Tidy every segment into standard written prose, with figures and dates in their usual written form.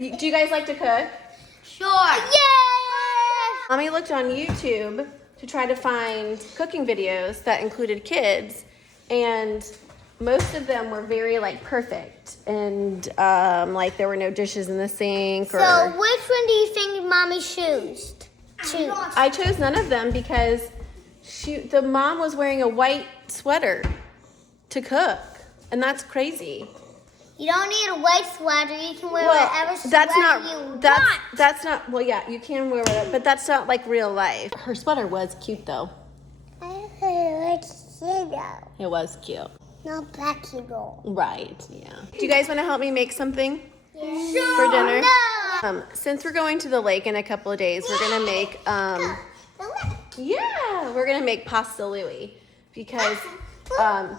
Do you guys like to cook? Sure. Yeah. Mommy looked on YouTube to try to find cooking videos that included kids, and most of them were very like perfect, and like there were no dishes in the sink. So which one do you think Mommy chose? I chose none of them because the mom was wearing a white sweater to cook, and that's crazy. You don't need a white sweater. You can wear whatever sweater you want. That's not. Well, yeah, you can wear whatever, but that's not like real life. Her sweater was cute though. It was cute. Not practical. Right. Yeah. Do you guys want to help me make something Yeah. for dinner? No. Since we're going to the lake in a couple of days, we're gonna make we're gonna make pasta louie because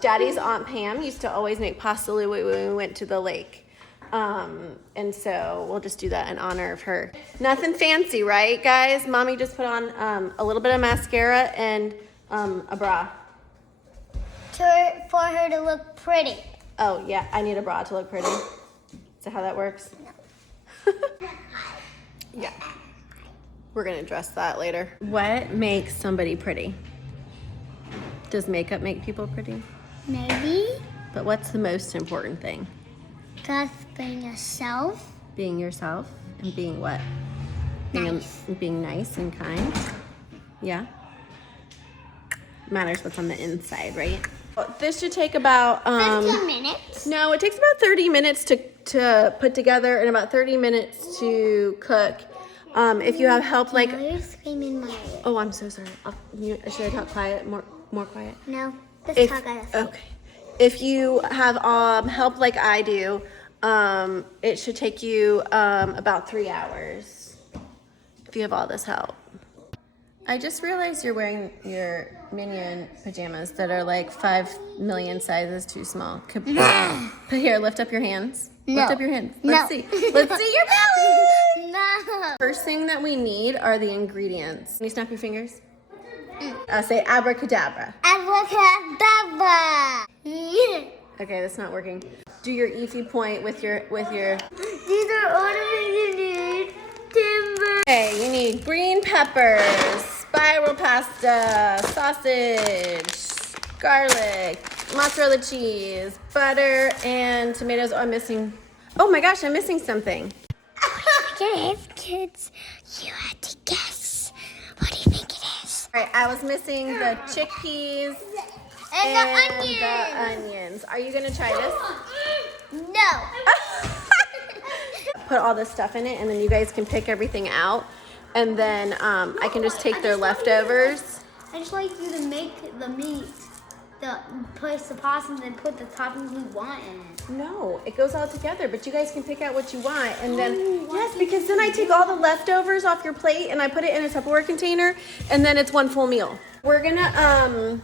Daddy's Aunt Pam used to always make pasta louie when we went to the lake. And so we'll just do that in honor of her. Nothing fancy, right, guys? Mommy just put on a little bit of mascara and a bra. For her to look pretty. Oh, yeah, I need a bra to look pretty. Is that how that works? No. Yeah. We're going to address that later. What makes somebody pretty? Does makeup make people pretty? Maybe. But what's the most important thing? Just being yourself. Being yourself and being what? Nice. Being nice and kind. Yeah. Matters what's on the inside, right? This should take about 15 minutes. No, it takes about 30 minutes to put together and about 30 minutes to cook. If you have help, like You're screaming my ear. oh, I'm so sorry. Should I talk quiet? More quiet? No. Let's talk about it. Okay. If you have help like I do, it should take you about 3 hours if you have all this help. I just realized you're wearing your Minion pajamas that are like 5 million sizes too small. Here, lift up your hands. No. Lift up your hands. No. Let's see. Let's see your belly. No. First thing that we need are the ingredients. Can you snap your fingers? Say abracadabra. Abracadabra. Okay, that's not working. Do your Eefy point with your. These are all the things you need. Timber. Okay, you need green peppers, spiral pasta, sausage, garlic, mozzarella cheese, butter, and tomatoes. Oh, I'm missing. Oh my gosh, I'm missing something. If kids, you have to guess. What do you think it is? All right, I was missing the chickpeas And the onions. Are you gonna try this? No. Put all this stuff in it, and then you guys can pick everything out, and then I can just take their leftovers. I just like you to make the meat, place the pasta, and then put the toppings we want in it. No, it goes all together, but you guys can pick out what you want, and then yes, because then I take all the leftovers off your plate and I put it in a Tupperware container, and then it's one full meal. We're gonna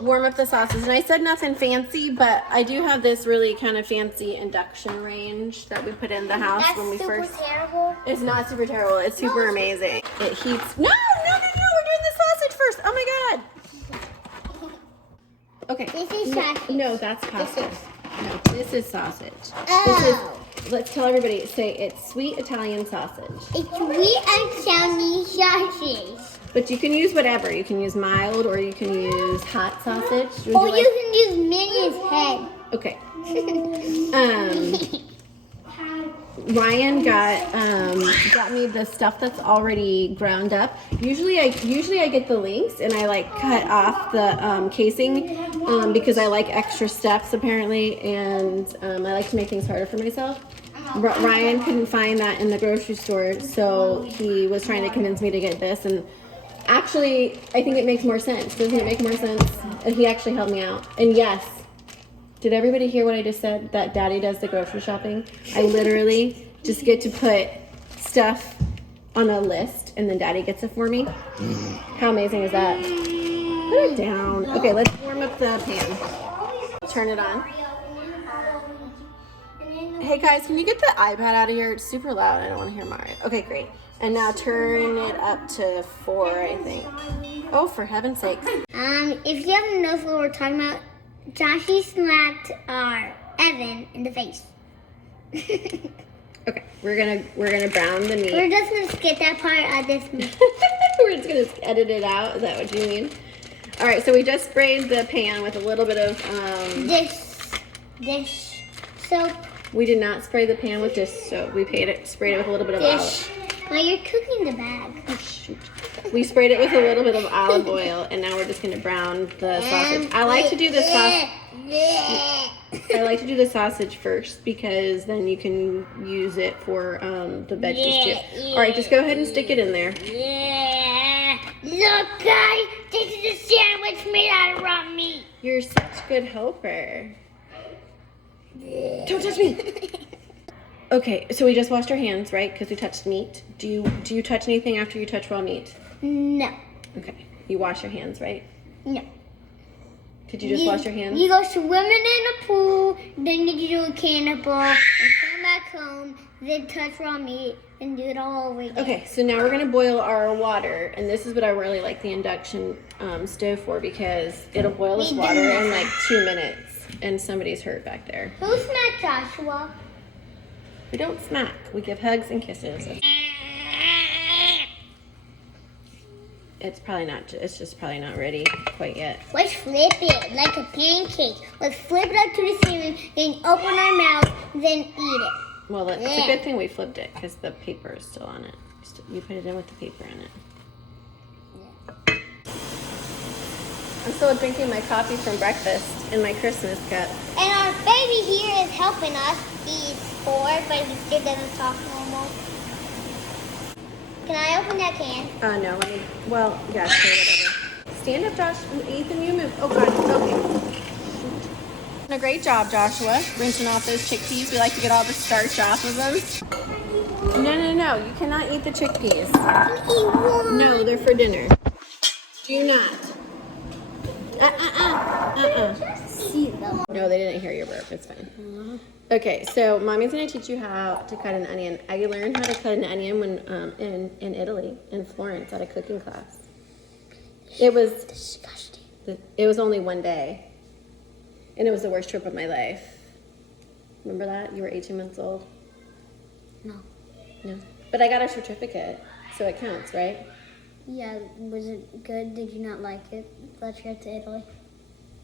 warm up the sauces, and I said nothing fancy, but I do have this really kind of fancy induction range that we put in the house when we first. That's super terrible. It's not super terrible. It's super amazing. It heats. No! We're doing the sausage first. Oh my god. Okay. This is sausage. No, that's pasta. No, this is sausage. Oh. Let's tell everybody. Say it's sweet Italian sausage. It's sweet and Chinese sausage. But you can use whatever. You can use mild or you can use hot sausage. Or you can use Minnie's head. Okay. Ryan got me the stuff that's already ground up. Usually I get the links and I like cut off the casing because I like extra steps apparently, and I like to make things harder for myself. Ryan couldn't find that in the grocery store, so he was trying to convince me to get this, and actually I think it makes more sense. Doesn't it make more sense? And he actually helped me out. And yes, did everybody hear what I just said? That Daddy does the grocery shopping. I literally just get to put stuff on a list and then Daddy gets it for me. How amazing is that? Put it down. Okay, let's warm up the pan. Turn it on. Hey guys, can you get the iPad out of here? It's super loud. I don't want to hear Mario. Okay, great. And now turn it up to 4, I think. Oh, for heaven's sake. If you haven't noticed what we're talking about, Joshy slapped our Evan in the face. Okay, we're gonna brown the meat. We're just gonna skip that part of this meat. We're just gonna edit it out. Is that what you mean? All right, so we just sprayed the pan with a little bit of dish soap. We did not spray the pan with dish soap. We sprayed it with a little bit of olive. Well, you're cooking the bag. Oh, shoot. We sprayed it with a little bit of olive oil, and now we're just gonna brown the sausage. I like to do the sausage. I like to do the sausage first because then you can use it for the veggies too. All right, just go ahead and stick it in there. Yeah. Look, guys, this is a sandwich made out of raw meat. You're such a good helper. Don't touch me. Okay, so we just washed our hands, right? Because we touched meat. Do you touch anything after you touch raw meat? No. Okay, you wash your hands, right? No. Did you just wash your hands? You go swimming in a pool, then you do a cannibal, and come back home, then touch raw meat, and do it all over again. Okay, so now we're gonna boil our water, and this is what I really like the induction stove for because it'll boil this water in like 2 minutes, and somebody's hurt back there. Who smacked Joshua? We don't smack. We give hugs and kisses. It's just probably not ready quite yet. Let's flip it like a pancake. Let's flip it up to the ceiling, then open our mouth, then eat it. Well, it's a good thing we flipped it because the paper is still on it. You put it in with the paper in it. Yeah. I'm still drinking my coffee from breakfast in my Christmas cup. And our baby here is helping us. He's 4, but he still doesn't talk normal. Can I open that can? No, well, yeah, sure, whatever. Stand up, Josh. Ethan, you move. Oh, God, okay. Shoot. A great job, Joshua, rinsing off those chickpeas. We like to get all the starch off of them. No, you cannot eat the chickpeas. I can eat one. No, they're for dinner. Do not. See them. No, they didn't hear your burp. It's fine. Okay, so Mommy's gonna teach you how to cut an onion. I learned how to cut an onion when in Italy, in Florence, at a cooking class. It was Disgusting. It was only one day, and it was the worst trip of my life. Remember that? You were 18 months old. No. No, but I got a certificate, so it counts, right? Yeah, was it good? Did you not like it? That trip to Italy?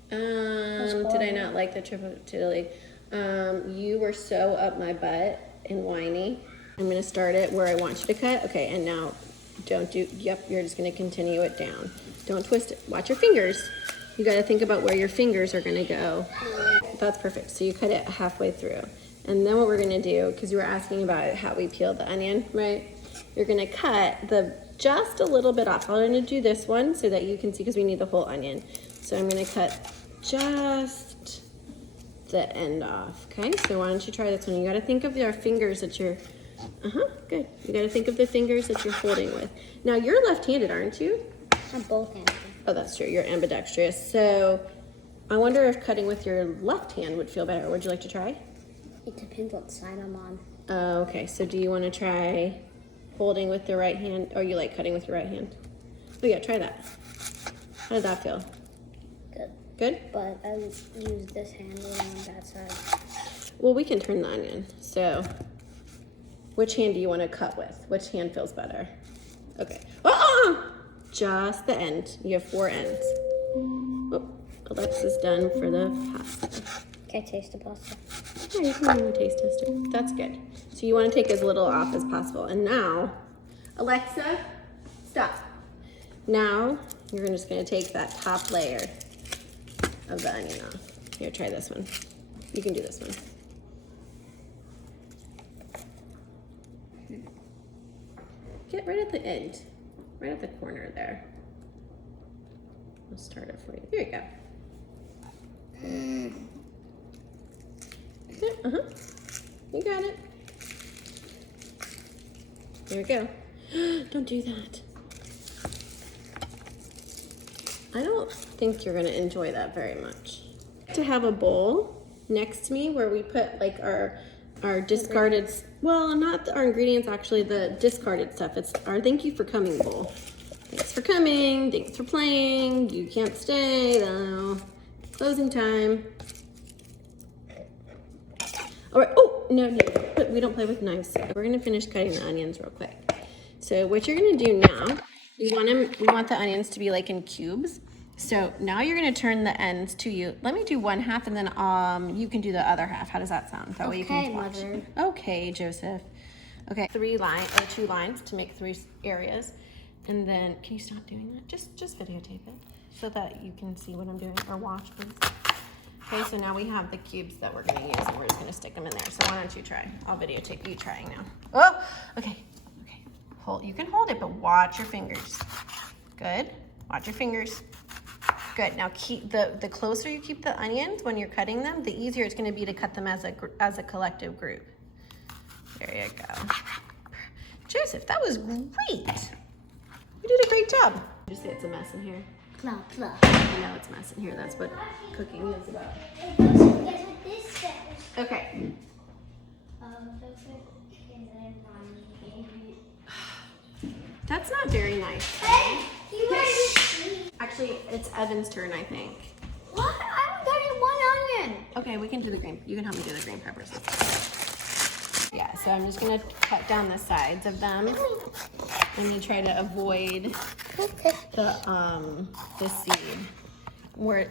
Did I not like the trip to Italy? You were so up my butt and whiny. I'm gonna start it where I want you to cut. Okay, and now you're just gonna continue it down. Don't twist it. Watch your fingers. You gotta think about where your fingers are gonna go. That's perfect. So you cut it halfway through. And then what we're gonna do, because you were asking about how we peel the onion, right? You're gonna cut just a little bit off. I'm gonna do this one so that you can see, because we need the whole onion. So I'm gonna cut just the end off. Okay, so why don't you try this one? You got to think of your fingers that you're good. You got to think of the fingers that you're holding with. Now you're left-handed, aren't you? I'm both-handed. Oh, that's true. You're ambidextrous. So I wonder if cutting with your left hand would feel better. Would you like to try? It depends what side I'm on. Okay, so do you want to try holding with the right hand, or you like cutting with your right hand? Oh yeah, try that. How did that feel? Good. Good? But I use this hand on that side. Well, we can turn the onion. So which hand do you want to cut with? Which hand feels better? Okay. Just the end. You have 4 ends. Oh, Alexa's done for the pasta. Can I taste the pasta? Yeah, you can do a taste tester. That's good. So you want to take as little off as possible. And now, Alexa, stop. Now, you're just going to take that top layer of the onion off. Here, try this one. You can do this one. Get right at the end. Right at the corner there. I'll start it for you. There you go. You got it. There we go. Don't do that. I don't think you're gonna enjoy that very much. To have a bowl next to me where we put like our discarded, well, not our ingredients, actually the discarded stuff. It's our thank you for coming bowl. Thanks for coming, thanks for playing, you can't stay though. Closing time. All right, oh, No, we don't play with knives. We're gonna finish cutting the onions real quick. So what you're gonna do now, we want the onions to be like in cubes. So now you're gonna turn the ends to you. Let me do one half and then you can do the other half. How does that sound? That way you can watch. Mother. Okay, Joseph. Okay, 2 lines to make 3 areas. And then, can you stop doing that? Just videotape it so that you can see what I'm doing, or watch, please. Okay, so now we have the cubes that we're gonna use and we're just gonna stick them in there. So why don't you try? I'll videotape you trying now. Oh, okay. You can hold it, but watch your fingers. Good, watch your fingers. Good, now keep the closer you keep the onions when you're cutting them, the easier it's gonna be to cut them as a collective group. There you go. Joseph, that was great. You did a great job. Just say it's a mess in here. Blah, blah. I know it's a mess in here. That's what cooking is about. Okay. That's not very nice. Hey, you guys. Actually, it's Evan's turn, I think. What? I haven't gotten one onion. Okay, we can do the green. You can help me do the green peppers. Yeah, so I'm just gonna cut down the sides of them. I'm gonna try to avoid the seed.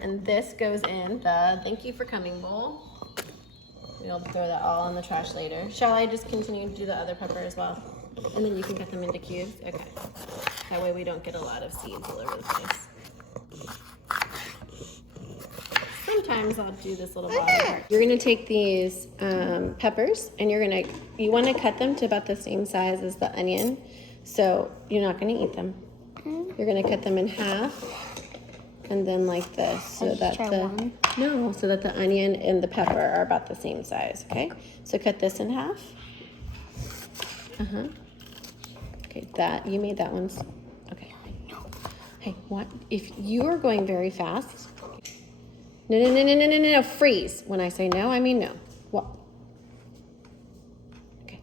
And this goes in the thank you for coming bowl. We'll throw that all in the trash later. Shall I just continue to do the other pepper as well? And then you can cut them into cubes? Okay. That way we don't get a lot of seeds all over the place. Sometimes I'll do this little bottom part. You're gonna take these peppers and you wanna cut them to about the same size as the onion. So you're not gonna eat them. You're gonna cut them in half and then like this so that the onion and the pepper are about the same size, okay? So cut this in half. Okay, you made that one. Okay. Hey, what? If you are going very fast, no, freeze. When I say no, I mean no. What? Okay.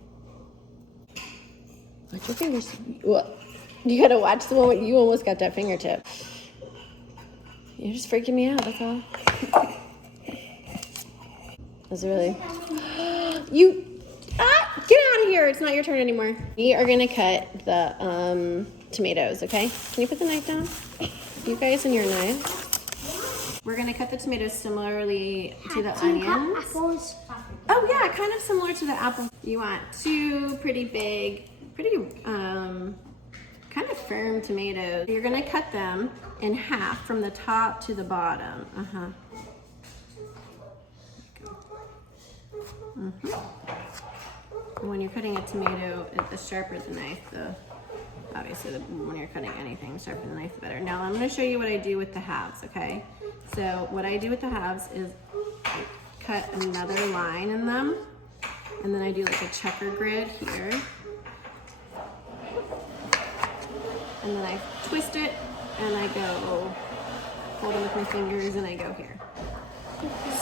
Watch your fingers. What? You gotta watch the moment you almost got that fingertip. You're just freaking me out, that's all. That's really... Get out of here, it's not your turn anymore. We are gonna cut the tomatoes, okay? Can you put the knife down? You guys and your knife. We're gonna cut the tomatoes similarly to the onions. Apples. Oh yeah, kind of similar to the apple. You want 2 pretty big, kind of firm tomatoes. You're gonna cut them in half from the top to the bottom. And when you're cutting a tomato, the sharper the knife, obviously when you're cutting anything, the sharper the knife, the better. Now I'm gonna show you what I do with the halves, okay? So what I do with the halves is I cut another line in them, and then I do like a checker grid here. And then I twist it, and I go, hold it with my fingers, and I go here.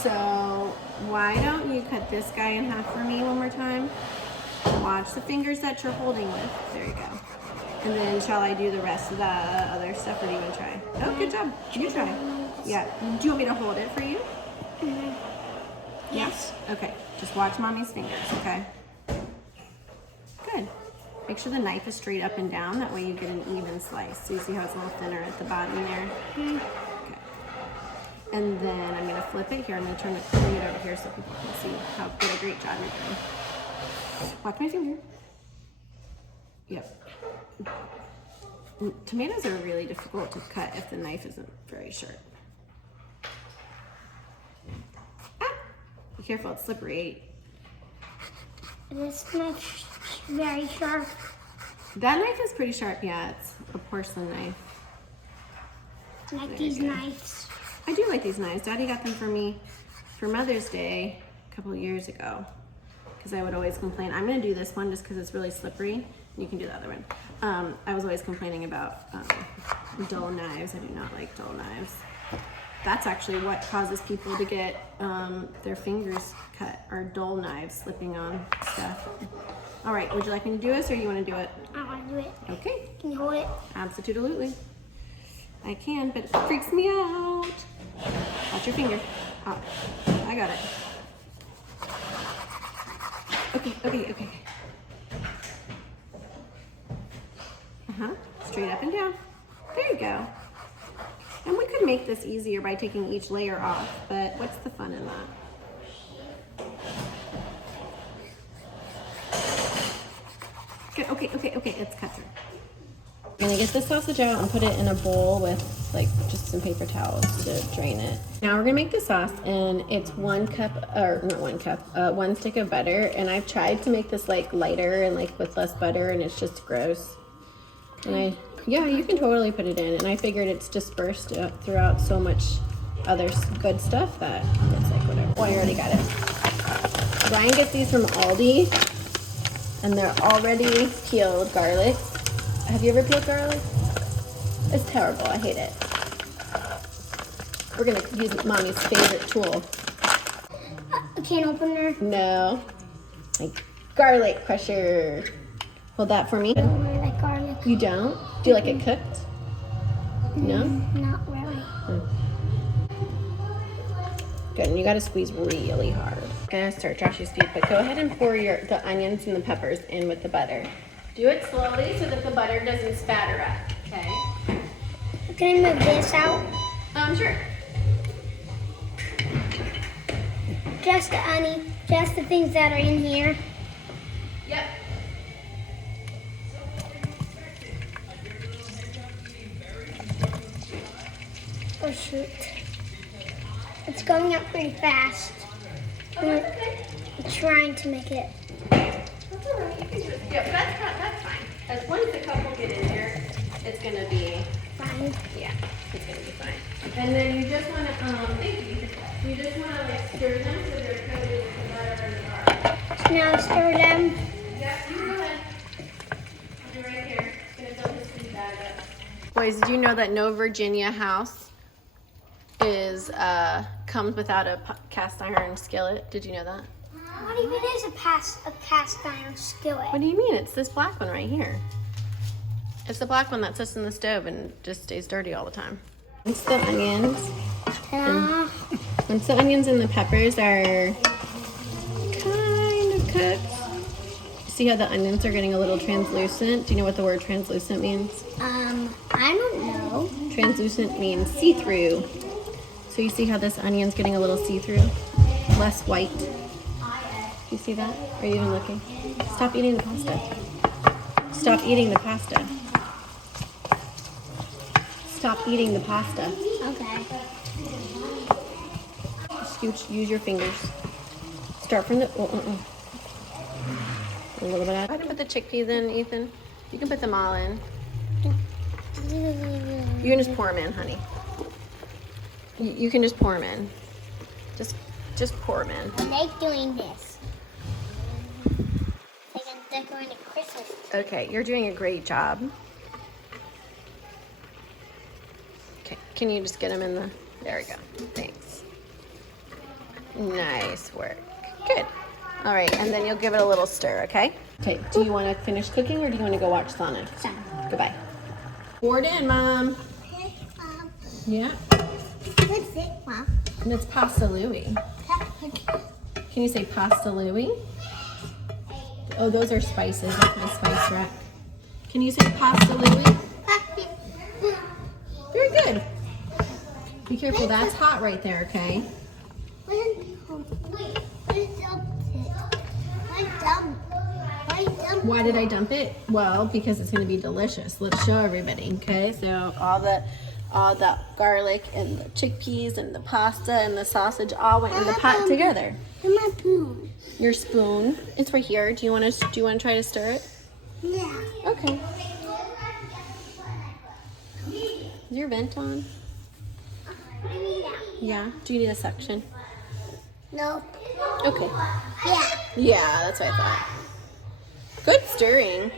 So why don't you cut this guy in half for me one more time? Watch the fingers that you're holding with. There you go. And then shall I do the rest of the other stuff, or do you want to try? Oh, good job. You try. Yeah. Do you want me to hold it for you? Yes. Okay. Just watch mommy's fingers, okay? Good. Make sure the knife is straight up and down. That way you get an even slice. So you see how it's a little thinner at the bottom there? Okay. And then I'm going to flip it here. I'm going to bring it over here so people can see how good a great job you're doing. Watch my finger. Yep. Tomatoes are really difficult to cut if the knife isn't very sharp. Be careful, it's slippery. This knife is very sharp. That knife is pretty sharp, yeah. It's a porcelain knife. I like these knives. I do like these knives. Daddy got them for me for Mother's Day a couple of years ago. Because I would always complain. I'm going to do this one just because it's really slippery. You can do the other one. I was always complaining about dull knives. I do not like dull knives. That's actually what causes people to get their fingers cut, are dull knives slipping on stuff. All right, would you like me to do this, or you want to do it? I want to do it. Okay. Can you hold it? Absolutely. I can, but it freaks me out. Watch your finger. Oh, I got it. Okay. Straight up and down. There you go. And we could make this easier by taking each layer off, but what's the fun in that? Good. Okay, let's cut through. I'm gonna get the sausage out and put it in a bowl with like just some paper towels to drain it. Now we're gonna make the sauce, and it's 1 cup, or not 1 cup, 1 stick of butter. And I've tried to make this like lighter and like with less butter, and it's just gross. And yeah, you can totally put it in. And I figured it's dispersed throughout so much other good stuff that it's like whatever. Oh, I already got it. Ryan gets these from Aldi, and they're already peeled garlic. Have you ever peeled garlic? It's terrible. I hate it. We're gonna use Mommy's favorite tool. A can opener? No. Like garlic crusher. Hold that for me. I don't really like garlic. You don't? Do you like it cooked? No? Not really. Good, and you gotta squeeze really hard. I'm gonna start Josh's feet, but go ahead and pour the onions and the peppers in with the butter. Do it slowly so that the butter doesn't spatter up, okay? Can I move this out? Sure. Just the onion, just the things that are in here. Yep. Oh shoot. It's going up pretty fast. I'm trying to make it. That's all right. You can do it. Yeah, that's fine. As once the couple get in there, it's gonna be Fine. yeah, it's gonna be fine. And then you just wanna thank you. You just wanna like stir them so they're coated with the butter and the garlic. Now stir them. Yeah, you go ahead. I'll be right here. Gonna fill his food bag up. Boys, did you know that no Virginia house comes without a cast iron skillet? Did you know that? What even is a cast iron skillet? What do you mean? It's this black one right here. It's the black one that sits in the stove and just stays dirty all the time. Once the onions, and the peppers are kind of cooked, see how the onions are getting a little translucent? Do you know what the word translucent means? I don't know. Translucent means see-through. So you see how this onion's getting a little see-through? Less white. You see that? Are you even looking? Stop eating the pasta. Stop eating the pasta. Stop eating the pasta. Okay. Scooch, use your fingers. Start from the, a little bit out. Go ahead and put the chickpeas in, Ethan. You can put them all in. You can just pour them in, honey. You can just pour them in. Just pour them in. I like doing this. It's like I'm decorating Christmas. Okay, you're doing a great job. Okay, can you just get them in the, there we go. Thanks. Nice work. Good. All right, and then you'll give it a little stir, okay? Okay, do you want to finish cooking or do you want to go watch Sonic? Goodbye. Pour it in, Mom. Okay, Mom. Yeah. What's it, Mom? And it's pasta Louie. Can you say pasta Louie? Oh, those are spices. That's my spice rack. Can you say pasta Louie? Very good. Be careful. That's hot right there, okay? Why did I dump it? Well, because it's going to be delicious. Let's show everybody, okay? So all the garlic and the chickpeas and the pasta and the sausage all went in the pot together. And my spoon. Your spoon, it's right here. Do you want to try to stir it? Yeah. Okay. Is your vent on? Yeah. Do you need a suction? No. Okay. Yeah. Yeah, that's what I thought. Good stirring.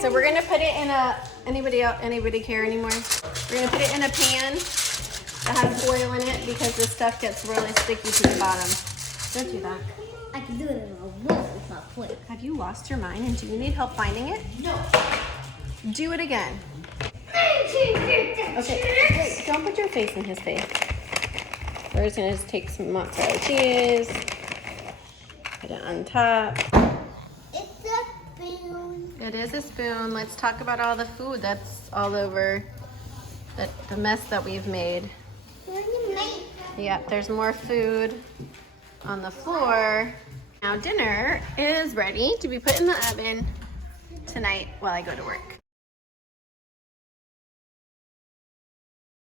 So we're gonna put it in a, anybody care anymore? We're gonna put it in a pan that has oil in it because this stuff gets really sticky to the bottom. Don't do that. I can do it in a bowl with my plate. Have you lost your mind and do you need help finding it? No. Do it again. Okay, wait, don't put your face in his face. We're just gonna take some mozzarella cheese. Put it on top. It's a spoon. It is a spoon. Let's talk about all the food that's all over the mess that we've made. Yep, there's more food on the floor. Now dinner is ready to be put in the oven tonight while I go to work.